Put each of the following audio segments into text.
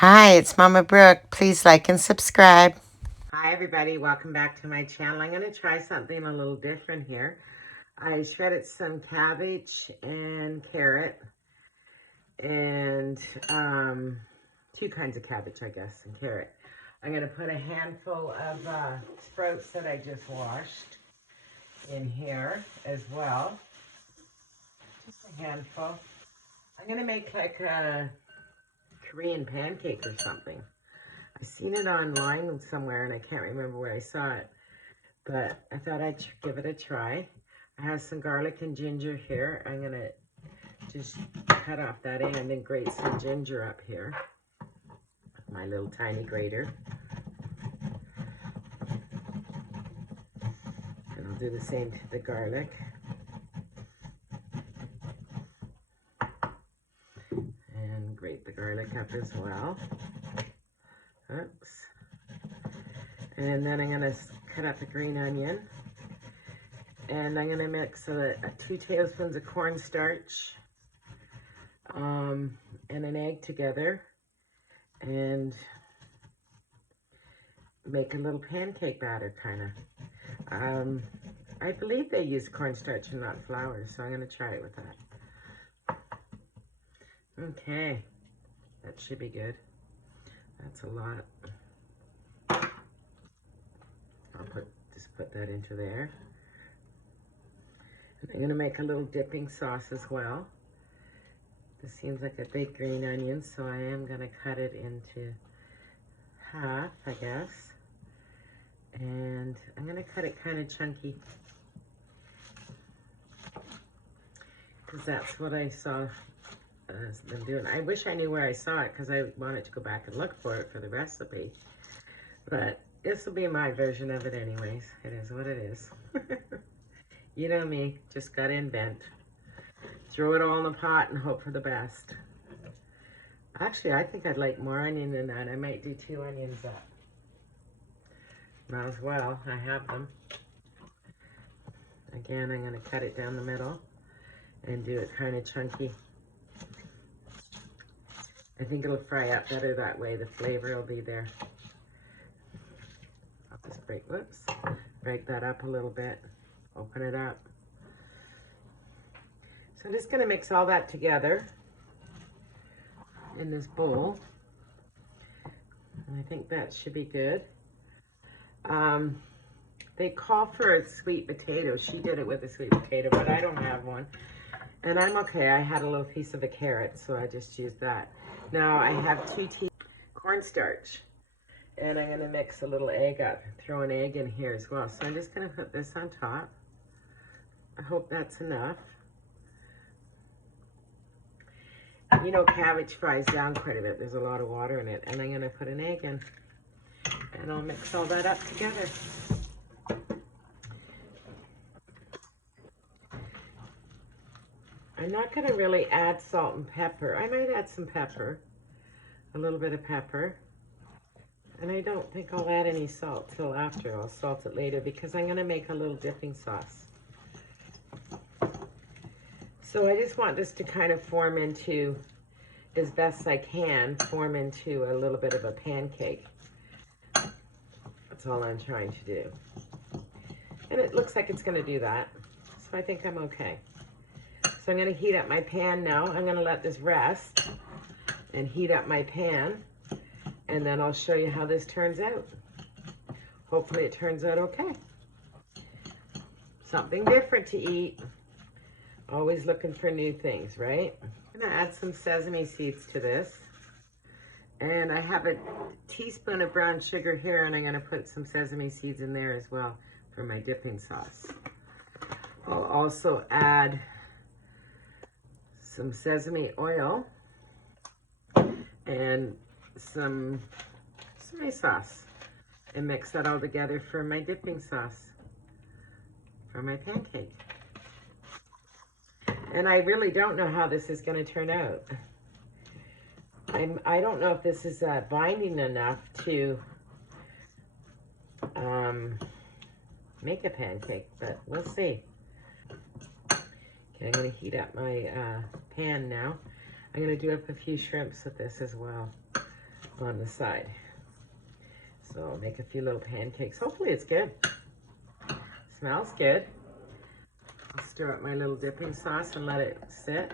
Hi, it's Mama Brooke. Please like and subscribe. Hi, everybody. Welcome back to my channel. I'm going to try something a little different here. I shredded some cabbage and carrot and two kinds of cabbage, I guess, and carrot. I'm going to put a handful of sprouts that I just washed in here as well. Just a handful. I'm going to make like a Korean pancake or something. I've seen it online somewhere and I can't remember where I saw it, but I thought I'd give it a try. I have some garlic and ginger here. I'm gonna just cut off that end and then grate some ginger up here with my little tiny grater. And I'll do the same to the garlic. And grate the garlic up as well. Oops. And then I'm gonna cut up a green onion. And I'm gonna mix 2 tablespoons of cornstarch and an egg together and make a little pancake batter kind of. I believe they use cornstarch and not flour, so I'm gonna try it with that. Okay, that should be good. That's a lot. I'll just put that into there. And I'm gonna make a little dipping sauce as well. This seems like a big green onion, so I am gonna cut it into half, I guess. And I'm gonna cut it kind of chunky, because that's what I saw them doing. I wish I knew where I saw it, because I wanted to go back and look for it for the recipe. But this will be my version of it anyways. It is what it is. You know me, just gotta invent. Throw it all in the pot and hope for the best. Actually, I think I'd like more onion than that. I might do 2 onions up. Might as well, I have them. Again, I'm gonna cut it down the middle and do it kind of chunky. I think it'll fry up better that way. The flavor will be there. I'll just break that up a little bit. Open it up. So I'm just gonna mix all that together in this bowl. And I think that should be good. They call for a sweet potato. She did it with a sweet potato, but I don't have one. And I'm okay. I had a little piece of a carrot, so I just used that. Now I have 2 teaspoons cornstarch. And I'm gonna mix a little egg up. Throw an egg in here as well. So I'm just gonna put this on top. I hope that's enough. You know, cabbage fries down quite a bit. There's a lot of water in it. And I'm gonna put an egg in. And I'll mix all that up together. I'm not gonna really add salt and pepper. I might add some pepper, a little bit of pepper. And I don't think I'll add any salt till after. I'll salt it later because I'm gonna make a little dipping sauce. So I just want this to kind of form into, as best I can, form into a little bit of a pancake. That's all I'm trying to do. And it looks like it's gonna do that. So I think I'm okay. So I'm gonna heat up my pan now. I'm gonna let this rest and heat up my pan. And then I'll show you how this turns out. Hopefully it turns out okay. Something different to eat. Always looking for new things, right? I'm gonna add some sesame seeds to this. And I have a teaspoon of brown sugar here, and I'm gonna put some sesame seeds in there as well for my dipping sauce. I'll also add some sesame oil and some soy sauce and mix that all together for my dipping sauce for my pancake. And I really don't know how this is going to turn out. I don't know if this is binding enough to make a pancake, but we'll see. Okay, I'm going to heat up my pan now. I'm going to do up a few shrimps with this as well. on the side. So I'll make a few little pancakes. Hopefully it's good. Smells good. I'll stir up my little dipping sauce and let it sit.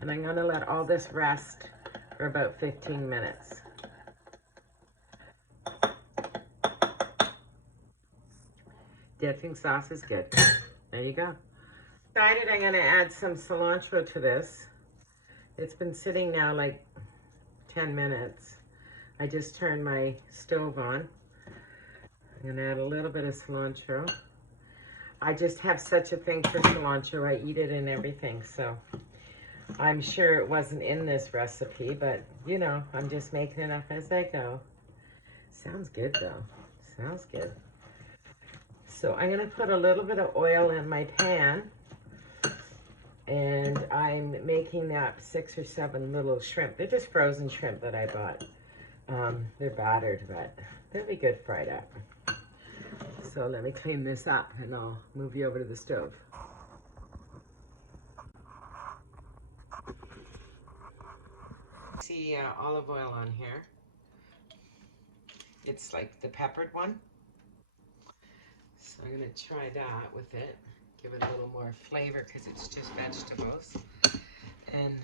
And I'm gonna let all this rest for about 15 minutes. Dipping sauce is good. There you go. Decided I'm gonna add some cilantro to this. It's been sitting now like 10 minutes. I just turned my stove on. I'm gonna add a little bit of cilantro. I just have such a thing for cilantro. I eat it in everything, so I'm sure it wasn't in this recipe, but you know, I'm just making it up as I go. Sounds good though. Sounds good. So I'm gonna put a little bit of oil in my pan, and I'm making up 6 or 7 little shrimp. They're just frozen shrimp that I bought. They're battered, but they'll be good fried up. So let me clean this up and I'll move you over to the stove. See olive oil on here. It's like the peppered one. So I'm gonna try that with it. Give it a little more flavor because it's just vegetables. And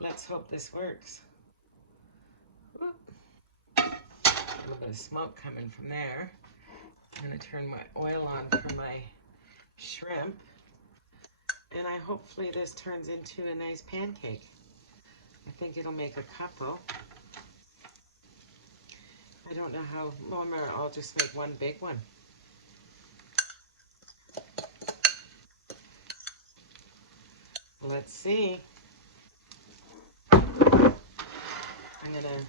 let's hope this works. Whoop. A little bit of smoke coming from there. I'm gonna turn my oil on for my shrimp. And hopefully this turns into a nice pancake. I think it'll make a couple. I don't know how, Mama, I'll just make one big one. Let's see. I'm gonna,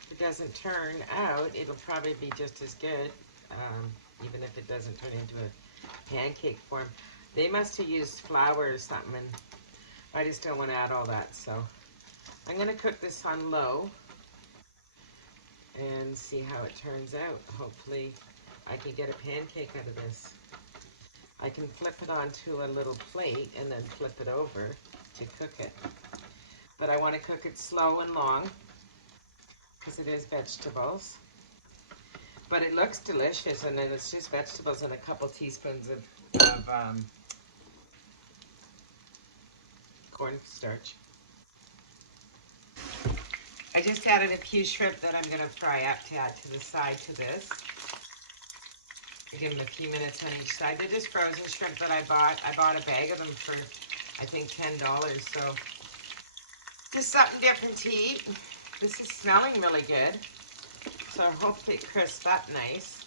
if it doesn't turn out, it'll probably be just as good, even if it doesn't turn into a pancake form. They must have used flour or something, and I just don't want to add all that. So I'm gonna cook this on low and see how it turns out. Hopefully I can get a pancake out of this. I can flip it onto a little plate and then flip it over to cook it. But I want to cook it slow and long because it is vegetables. But it looks delicious, and then it's just vegetables and a couple teaspoons of cornstarch. I just added a few shrimp that I'm going to fry up to add to the side to this. Give them a few minutes on each side. They're just frozen shrimp that I bought. I bought a bag of them for, I think, $10. So just something different to eat. This is smelling really good. So hopefully it crisps up nice.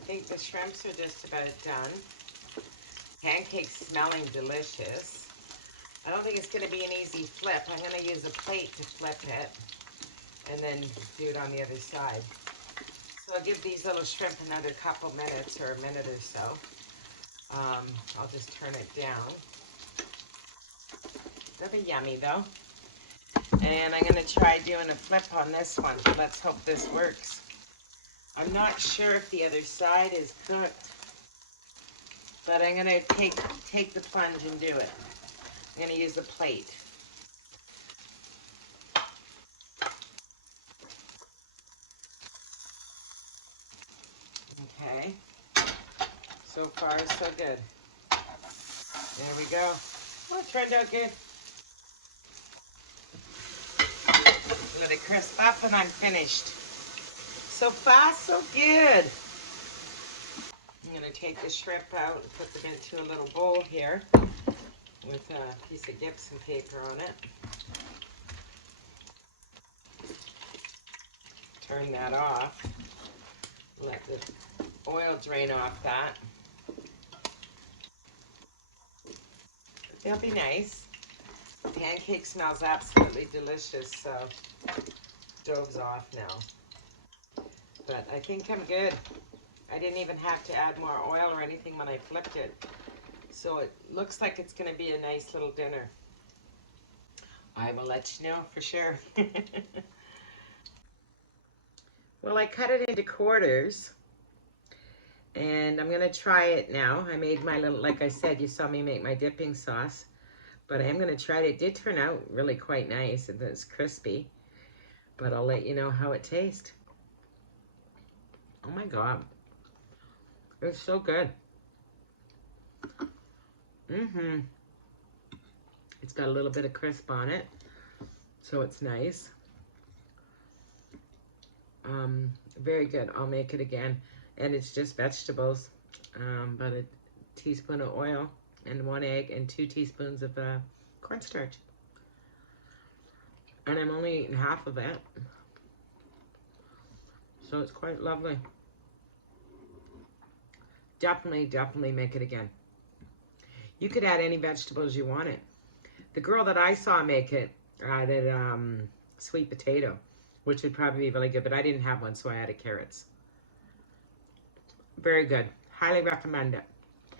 I think the shrimps are just about done. Pancakes smelling delicious. I don't think it's going to be an easy flip. I'm going to use a plate to flip it and then do it on the other side. So I'll give these little shrimp another couple minutes or a minute or so. I'll just turn it down. They'll be yummy though. And I'm going to try doing a flip on this one. Let's hope this works. I'm not sure if the other side is cooked, but I'm going to take the plunge and do it. I'm going to use a plate. Okay. So far, so good. There we go. Well, it turned out good. Let it crisp up and I'm finished. So far, so good. I'm going to take the shrimp out and put them into a little bowl here with a piece of Gibson paper on it. Turn that off. Let the oil drain off that. They'll be nice. The pancake smells absolutely delicious, so stove's off now. But I think I'm good. I didn't even have to add more oil or anything when I flipped it. So it looks like it's going to be a nice little dinner. I will let you know for sure. Well, I cut it into quarters. And I'm going to try it now. I made my little, like I said, you saw me make my dipping sauce. But I am going to try it. It did turn out really quite nice. It's crispy. But I'll let you know how it tastes. Oh my God. It's so good. Mm-hmm. It's got a little bit of crisp on it. So it's nice. Very good. I'll make it again. And it's just vegetables. But a teaspoon of oil and 1 egg and 2 teaspoons of cornstarch. And I'm only eating half of it. So it's quite lovely. Definitely make it again. You could add any vegetables you wanted. The girl that I saw make it added sweet potato, which would probably be really good, but I didn't have one, so I added carrots. Very good. Highly recommend it.